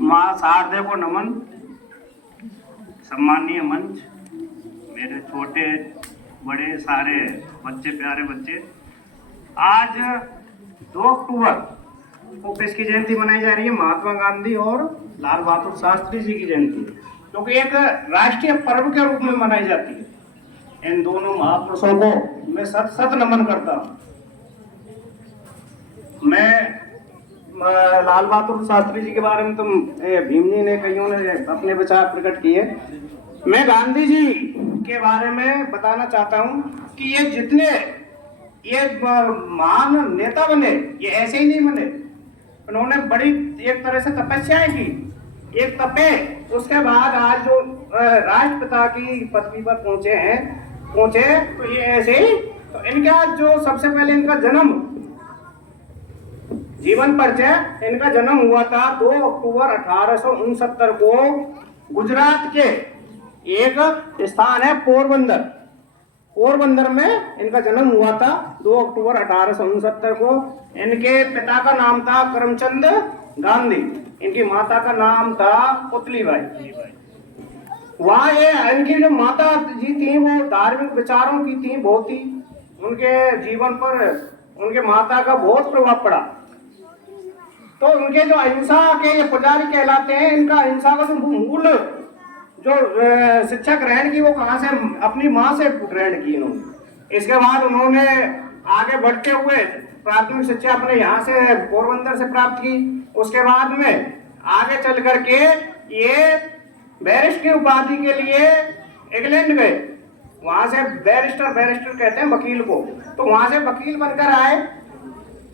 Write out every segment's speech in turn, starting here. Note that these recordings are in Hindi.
माँ शारदे को नमन। सम्मानीय मंच, मेरे छोटे बड़े सारे बच्चे, प्यारे बच्चे, आज 2 अक्टूबर को किसकी जयंती मनाई जा रही है? महात्मा गांधी और लाल बहादुर शास्त्री जी की जयंती, क्योंकि एक राष्ट्रीय पर्व के रूप में मनाई जाती है। इन दोनों महापुरुषों को मैं सत सत नमन करता हूँ। मैं लाल बहादुर शास्त्री जी के बारे में तो भीम जी ने, कईयों ने अपने विचार प्रकट किए। मैं गांधी जी के बारे में बताना चाहता हूं कि ये जितने महान नेता बने, ये ऐसे ही नहीं बने। उन्होंने बड़ी एक तरह से तपस्याएं की, एक तपे, उसके बाद आज जो राष्ट्रपिता की पदवी पर पहुंचे तो ये ऐसे ही। तो इनका जो सबसे पहले इनका जन्म, जीवन परिचय, इनका जन्म हुआ था 2 अक्टूबर 1869 को गुजरात के एक स्थान है पोरबंदर। पोरबंदर में इनका जन्म हुआ था 2 अक्टूबर 1869 को। इनके पिता का नाम था करमचंद गांधी, इनकी माता का नाम था पुतलीबाई। वहाँ ये इनकी जो माता जी थी वो धार्मिक विचारों की थी, बहुत ही उनके जीवन पर उनके माता का बहुत प्रभाव पड़ा। तो उनके जो अहिंसा के ये पुजारी कहलाते हैं, इनका अहिंसा का जो मूल जो शिक्षा ग्रहण की वो कहाँ से? अपनी माँ से ग्रहण की इन्होंने। इसके बाद उन्होंने आगे बढ़ते हुए प्राथमिक शिक्षा अपने यहाँ से पोरबंदर से प्राप्त की। उसके बाद में आगे चल करके ये बैरिस्टर की उपाधि के लिए इंग्लैंड गए। वहां से बैरिस्टर कहते हैं वकील को, तो वहां से वकील बनकर आए।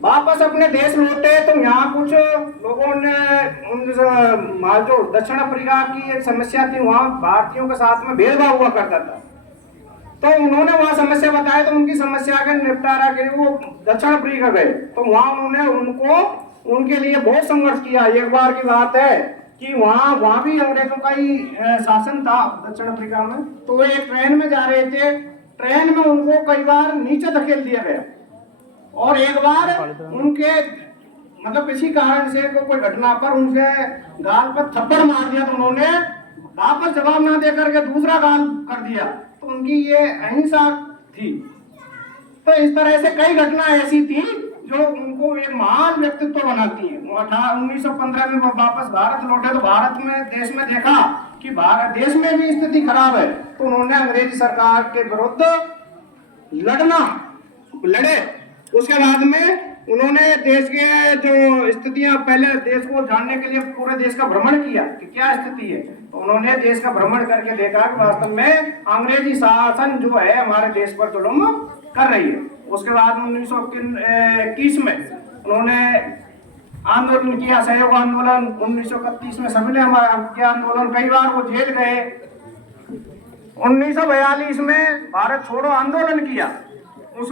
वापस अपने देश लौटे तो यहाँ कुछ लोगों ने जो दक्षिण अफ्रीका की एक समस्या थी, वहाँ भारतीयों के साथ में भेदभाव हुआ करता था। तो उन्होंने वहाँ समस्या बताया, तो उनकी समस्या का निपटारा के लिए वो दक्षिण अफ्रीका गए। तो वहाँ उन्होंने उनके लिए बहुत संघर्ष किया। एक बार की बात है कि वहाँ भी अंग्रेजों का ही शासन था दक्षिण अफ्रीका में। तो वो एक ट्रेन में जा रहे थे, ट्रेन में उनको कई बार नीचे धकेल दिया गया, और एक बार उनके मतलब किसी कारण से कोई घटना पर उनके गाल पर थप्पड़ मार दिया, तो उन्होंने वापस जवाब ना देकर के दूसरा गाल कर दिया। तो उनकी ये अहिंसा थी। तो इस तरह से कई घटना ऐसी थी जो उनको एक महान व्यक्तित्व बनाती है। 1915 में वापस भारत लौटे तो भारत में देश में देखा कि भारत देश में भी स्थिति खराब है, तो उन्होंने अंग्रेजी सरकार के विरुद्ध लड़े। उसके बाद में उन्होंने देश के जो स्थितियां, पहले देश को जानने के लिए पूरे देश का भ्रमण किया कि क्या स्थिति है। तो उन्होंने देश का भ्रमण करके देखा कि वास्तव में अंग्रेजी शासन जो है हमारे देश पर जुल्म कर रही है। उसके बाद 1921 में उन्होंने आंदोलन किया, सहयोग आंदोलन। 1931 में सविनय आंदोलन, कई बार वो जेल गए। 1942 में भारत छोड़ो आंदोलन किया।